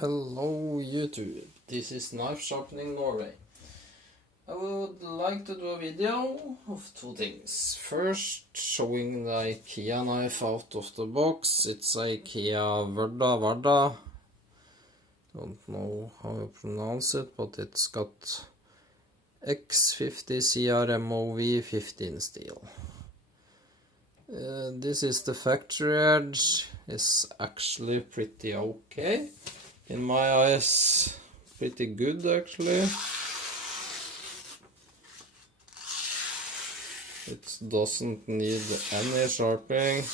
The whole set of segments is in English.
Hello YouTube, this is Knife Sharpening Norway. I would like to do a video of two things. First, showing the IKEA knife out of the box. It's IKea Varda. Don't know how you pronounce it, but it's got X50 CRMOV 15 steel. This is the factory edge. It's actually pretty okay. In my eyes, pretty good actually. It doesn't need any sharpening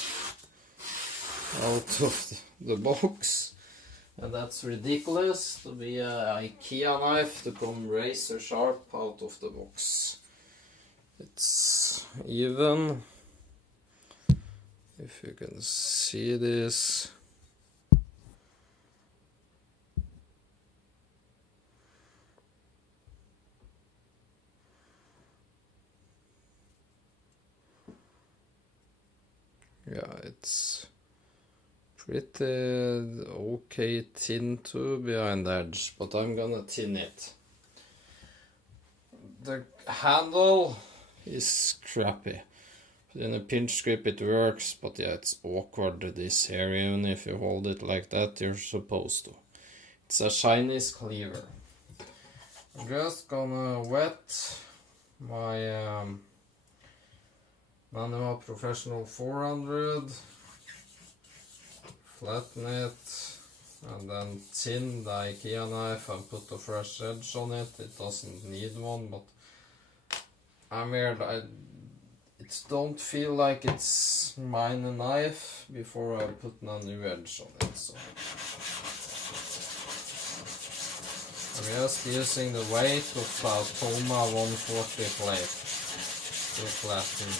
out of the box. And that's ridiculous to be an IKEA knife to come razor sharp out of the box. It's even, if you can see this. Yeah, it's pretty okay thin too behind the edge, but I'm gonna tin it. The handle is crappy. In a pinch grip it works, but yeah, it's awkward this here, even if you hold it like that, you're supposed to. It's a Chinese cleaver. I'm just gonna wet my Manual Professional 400, flatten it, and then tin the IKEA knife and put a fresh edge on it. It doesn't need one, but I'm weird. It don't feel like it's mine knife before I put a new edge on it. So I'm just using the weight of a Toma 140 plate to flatten.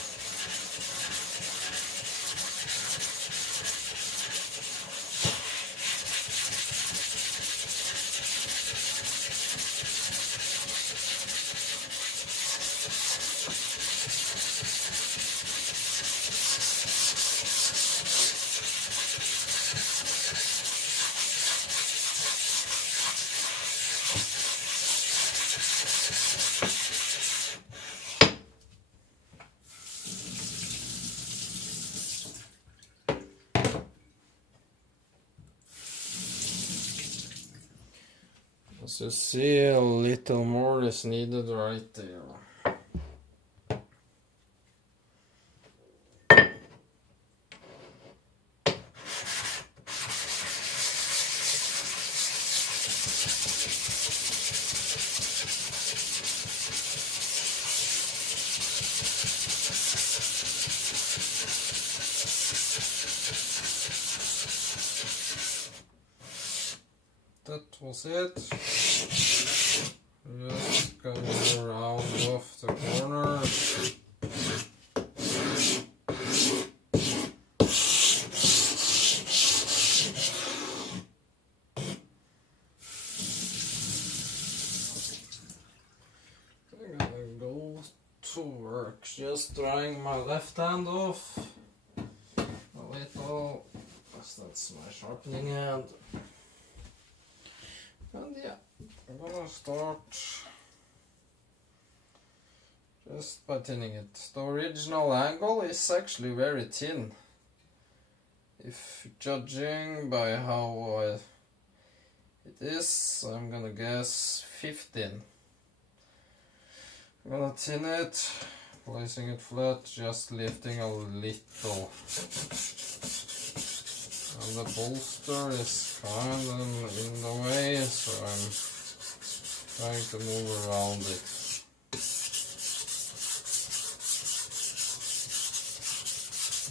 As you see, a little more is needed right there. That was it. Just go around off the corner. I'm gonna go to work. Just drying my left hand off a little, because that's my sharpening hand. And yeah, I'm gonna start just by tinning it. The original angle is actually very thin, if judging by how it is. I'm gonna guess 15. I'm gonna tin it, placing it flat, just lifting a little. And the bolster is kind of in the way, so I'm trying to move around it.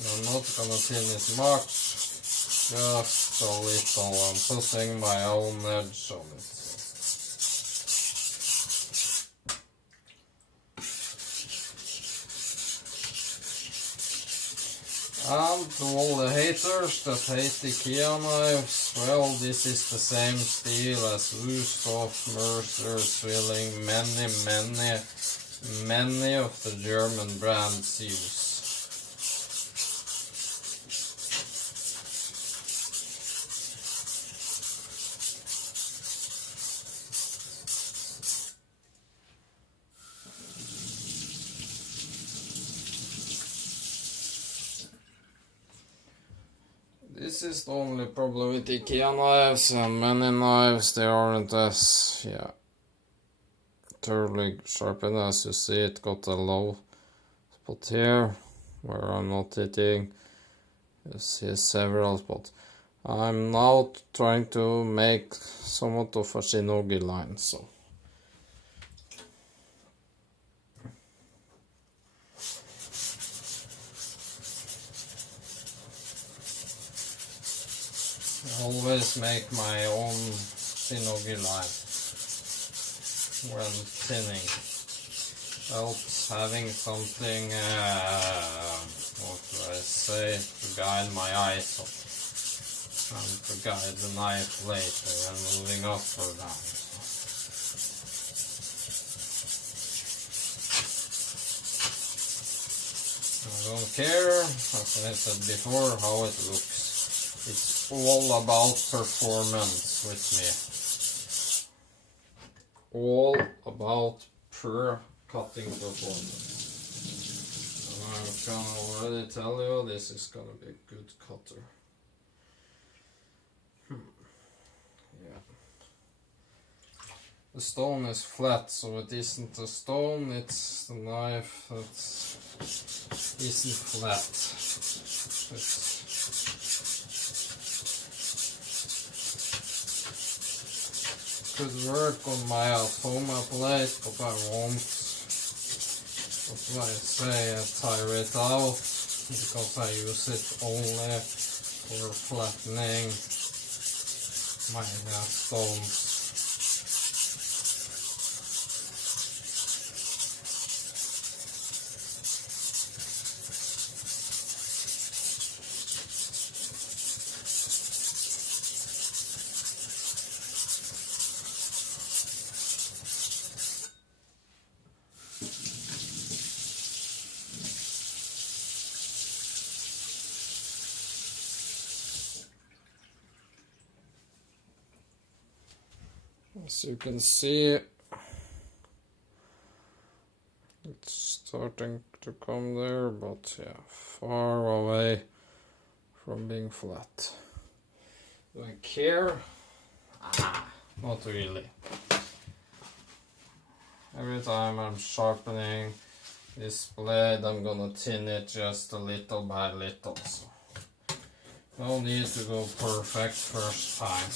I'm not gonna tin it much, just a little. I'm putting my own edge on it. And to all the haters that hate IKEA knives, well, this is the same steel as Wüsthof, Mercer, Swilling, many of the German brands use. is the only problem with IKEA knives, and many knives, they aren't as, thoroughly sharpened. As you see, it got a low spot here, where I'm not hitting. You see several spots. I'm now trying to make somewhat of a shinogi line, so. I always make my own shinogi line when thinning. Helps having something, what do I say, to guide my eyes up and to guide the knife later when moving up or down. I don't care, as I said before, how it looks. It's all about performance with me. All about pure cutting performance. And I can already tell you this is gonna be a good cutter. Yeah. The stone is flat, so it isn't a stone, it's the knife that isn't flat. Could work on my Alfoma plate, but I won't. What I say, I tire it out because I use it only for flattening my stones. As you can see, it's starting to come there, but yeah, far away from being flat. Do I care? Not really. Every time I'm sharpening this blade, I'm gonna thin it just a little by little. So no need to go perfect first time.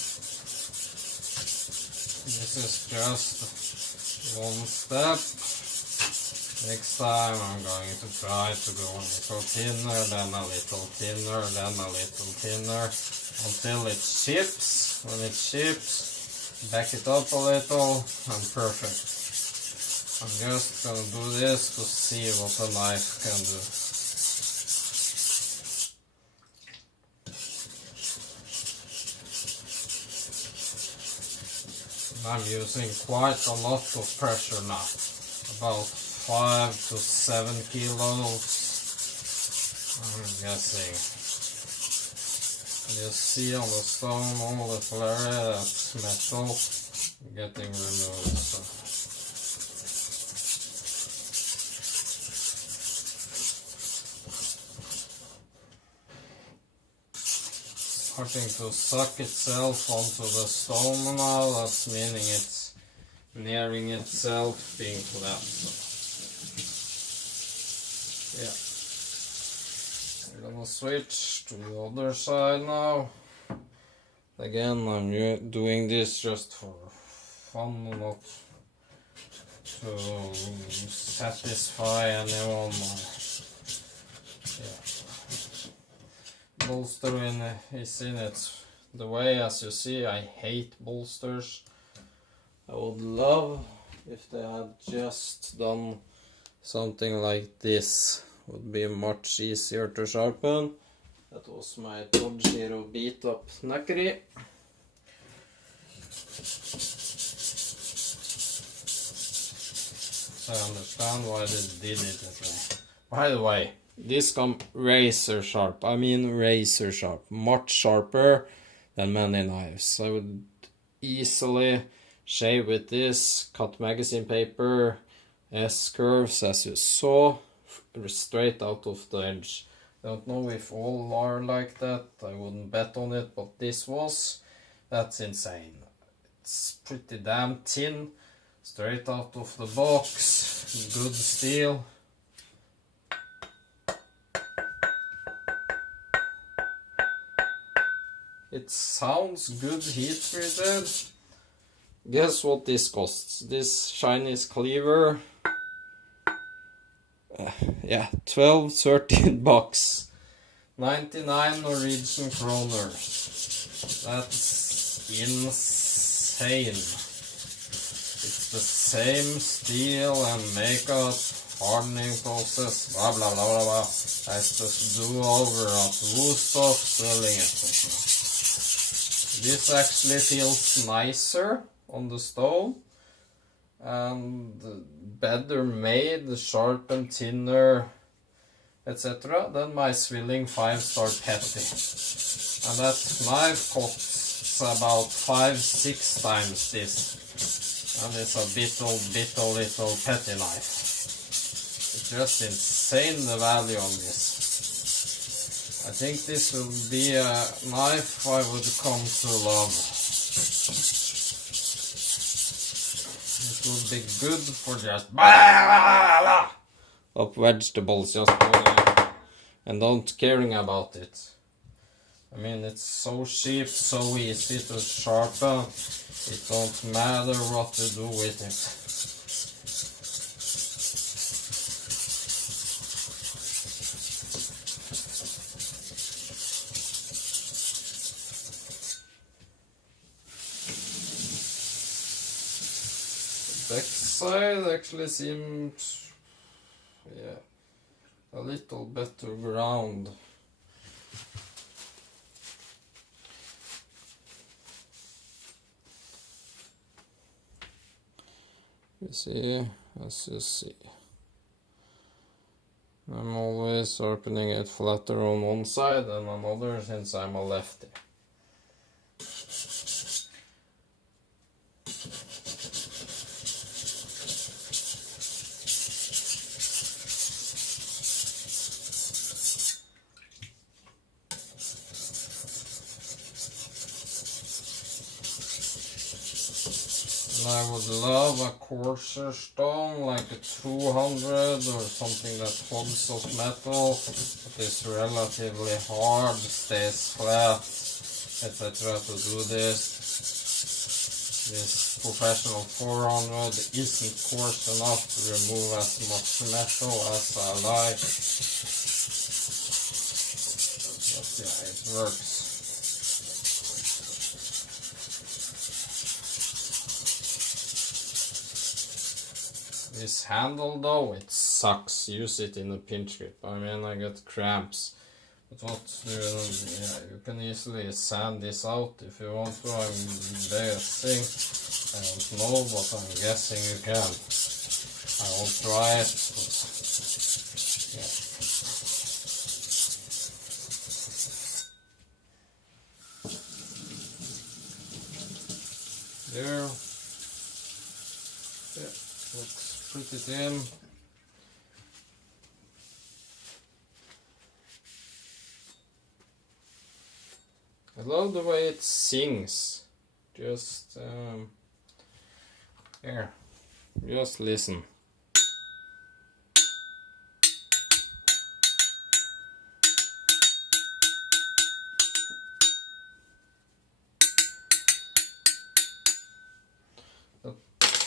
This is just one step. Next time I'm going to try to go a little thinner, then a little thinner, then a little thinner, until it chips. When it chips, back it up a little, and perfect. I'm just gonna do this to see what the knife can do. I'm using quite a lot of pressure now, about 5 to 7 kilos, I'm guessing. You see on the stone all the flare, that's metal getting removed. So. Starting to suck itself onto the stone now, that's meaning it's nearing itself being flat. So. Yeah. We're gonna switch to the other side now. Again, I'm doing this just for fun, not to satisfy anyone. Yeah. Bolster is in it. The way, as you see, I hate bolsters. I would love if they had just done something like this. Would be much easier to sharpen. That was my Tojiro beat up knackery. So I understand why they did it that way. By the way, this comes razor sharp. I mean razor sharp. Much sharper than many knives. I would easily shave with this, cut magazine paper, S-curves as you saw, straight out of the edge. Don't know if all are like that, I wouldn't bet on it, but this was. That's insane. It's pretty damn thin, straight out of the box, good steel. It sounds good heat treated. Guess what this costs? This Chinese cleaver. Yeah, 12-13 bucks. 99 Norwegian kroners. That's insane. It's the same steel and makeup, hardening process, blah blah blah blah blah. I just do over at Woodstock selling it right now. This actually feels nicer on the stove and better made, sharpened, thinner, etc. than my Swilling 5-star petty. And that knife costs about 5-6 times this. And it's a little petty knife. It's just insane the value on this. I think this will be a knife I would come to love. It would be good for just up vegetables just and don't caring about it. I mean, it's so cheap, so easy to sharpen. It don't matter what to do with it. Backside actually seems, yeah, a little better ground. You see, as you see, I'm always sharpening it flatter on one side and another since I'm a lefty. I would love a coarser stone, like a 200 or something that holds of metal, but is relatively hard, stays flat, etc. to do this. This professional 400 isn't coarse enough to remove as much metal as I like. But yeah, it works. This handle though, it sucks. Use it in a pinch grip. I mean, I get cramps. But what do you can easily sand this out if you want to. I'm guessing. I don't know, but I'm guessing you can. I won't try it. But yeah. There. Yeah, looks pretty thin. I love the way it sings. Just here, just listen.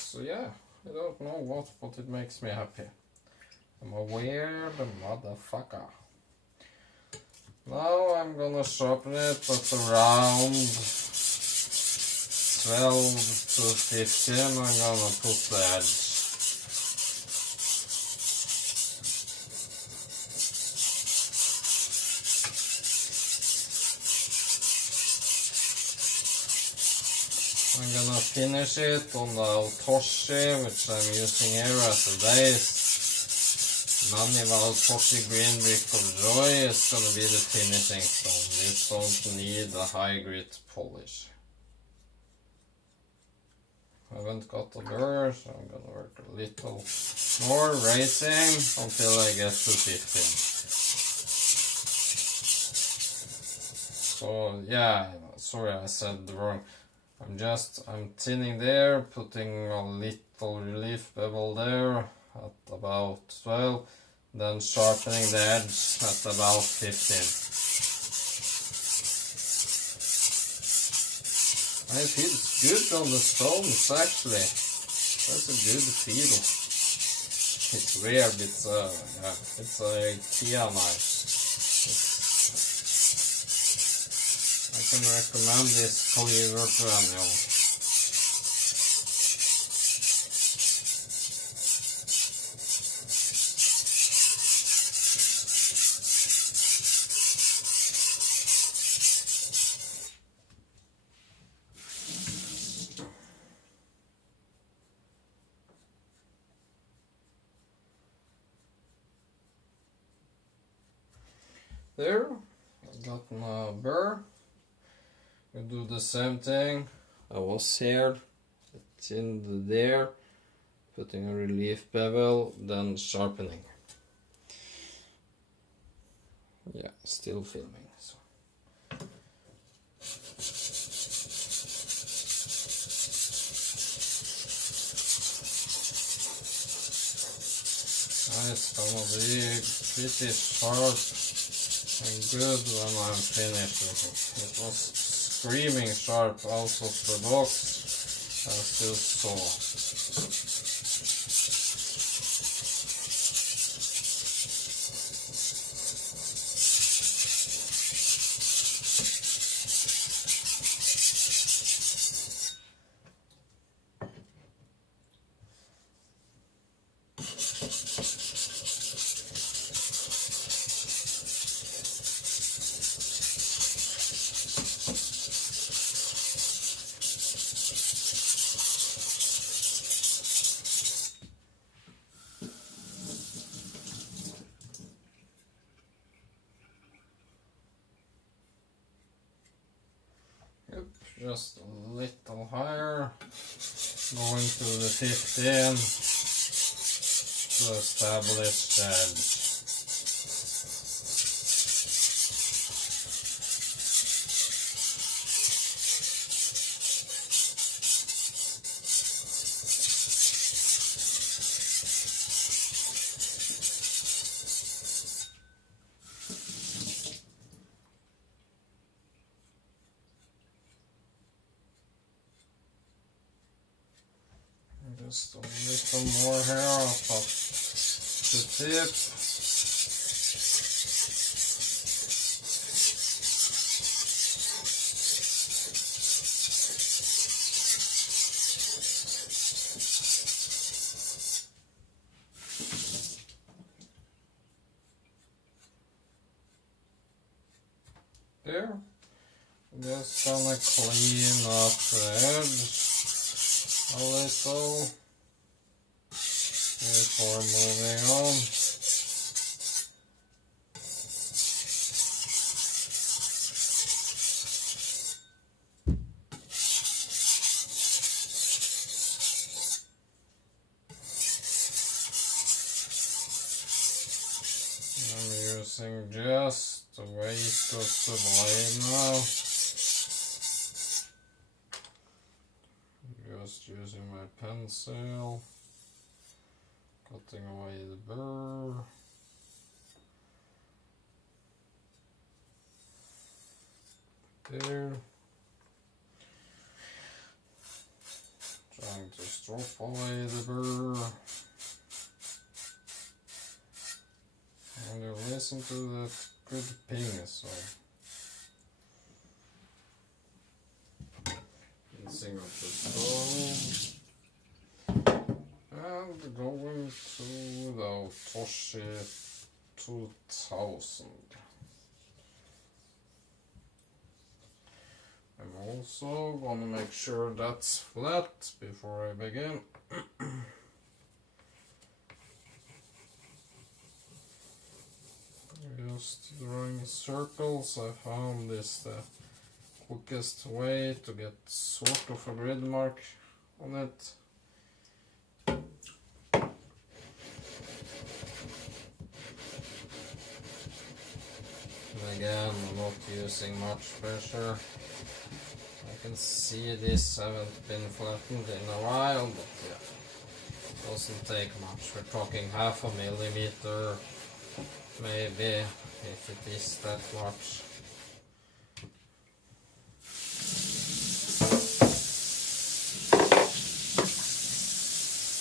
So yeah, I don't know what, but it makes me happy. I'm a weird motherfucker. Now I'm gonna sharpen it at around 12 to 15. I'm gonna put the edge. I'm gonna finish it on the Otoshi, which I'm using here as a base. Naniva Otoshi Green Brick of Joy is gonna be the finishing stone. This don't need a high grit polish. I haven't got the lure, so I'm gonna work a little more racing until I get to 15. So yeah, sorry I said wrong. I'm thinning there, putting a little relief bevel there at about 12, then sharpening the edge at about 15. And it feels good on the stones actually. That's a good feel. It's weird, it's a IKEA knife. I can recommend this cleaver to anyone. There, I've gotten a burr. We do the same thing. I was here, it's in there, putting a relief bevel, then sharpening. Yeah, still filming. So. It's gonna be pretty sharp and good when I'm finished with it. It was screaming sharp out of the box, as you saw. Yep, just a little higher, going to the 15 to establish the edge. Just a little more here off of the tip. There. Just gonna clean up the edge a little before moving on. I'm using just the weight of the blade now. Just using my pencil, cutting away the burr. There. Trying to strop away the burr. And you listen to that good ping, so. Rinsing up the stove. And going to the Toshi 2000. I'm also gonna make sure that's flat before I begin. Just drawing circles. I found this the quickest way to get sort of a grid mark on it. And again, not using much pressure. I can see this haven't been flattened in a while, but yeah, doesn't take much. We're talking 0.5 millimeter, maybe, if it is that much.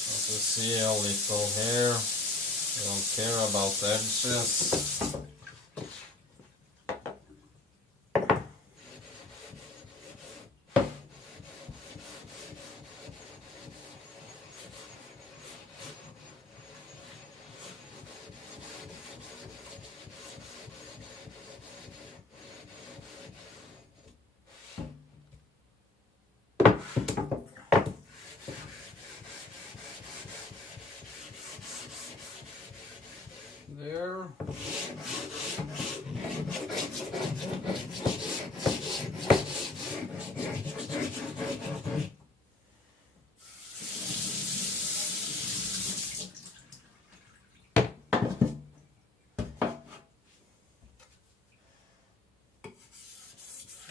As you see a little here, we don't care about the edges. There.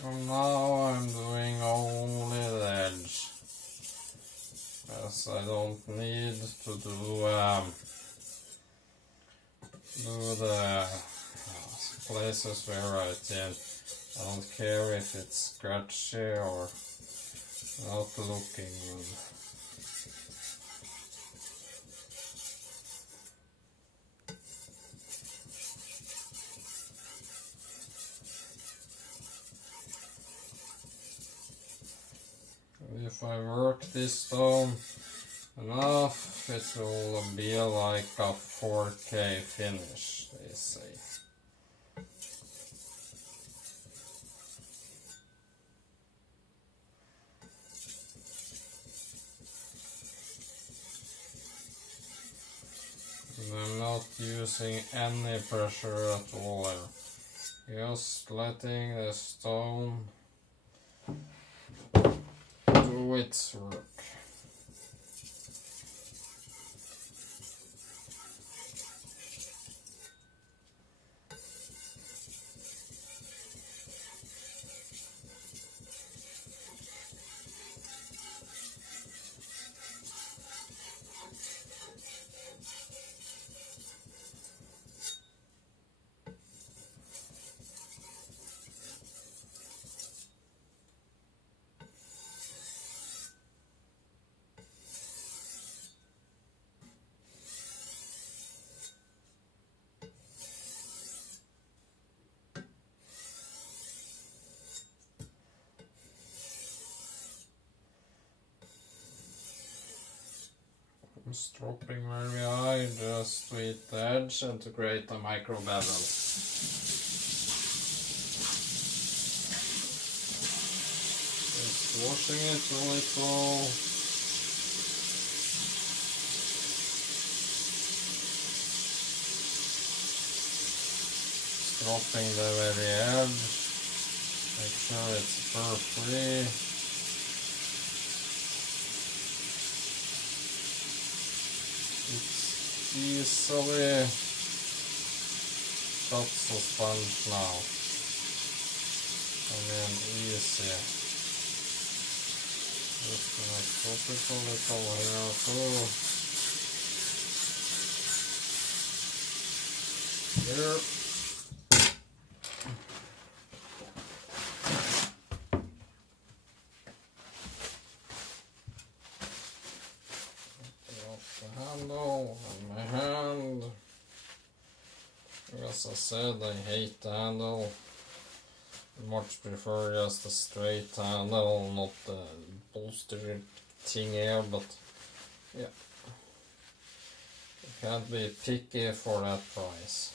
And now I'm doing only the edge, as I don't need to do the places where I did. I don't care if it's scratchy or not looking good. If I work this stone enough, it will be like a 4K finish, they say. I'm not using any pressure at all here. Just letting the stone do its work. I'm stropping very high just with the edge and to create a micro bevel. Just washing it a little. Stropping the very edge. Make sure it's burr-free. Easily cuts the sponge now. I mean, easy. Just gonna drop it a little here too. Here. Off the handle and my hand. As I said, I hate the handle. I much prefer just a straight handle, not the bolster thing here, but yeah. You can't be picky for that price.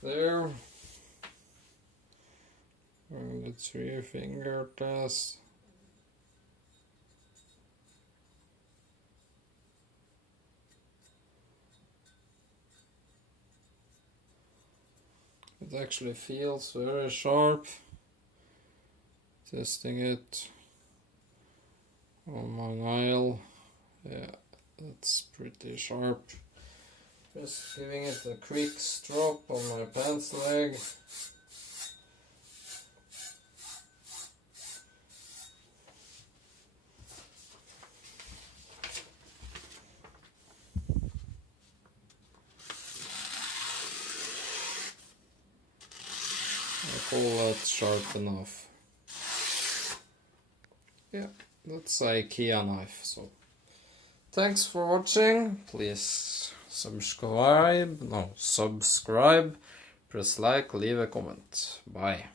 There, and the 3-finger test. It actually feels very sharp. Testing it on my nail. Yeah, that's pretty sharp. Just giving it a quick strop on my pants leg. I call that sharp enough. Yeah, that's a IKEA knife. So, thanks for watching. Please subscribe. Press like, leave a comment. Bye.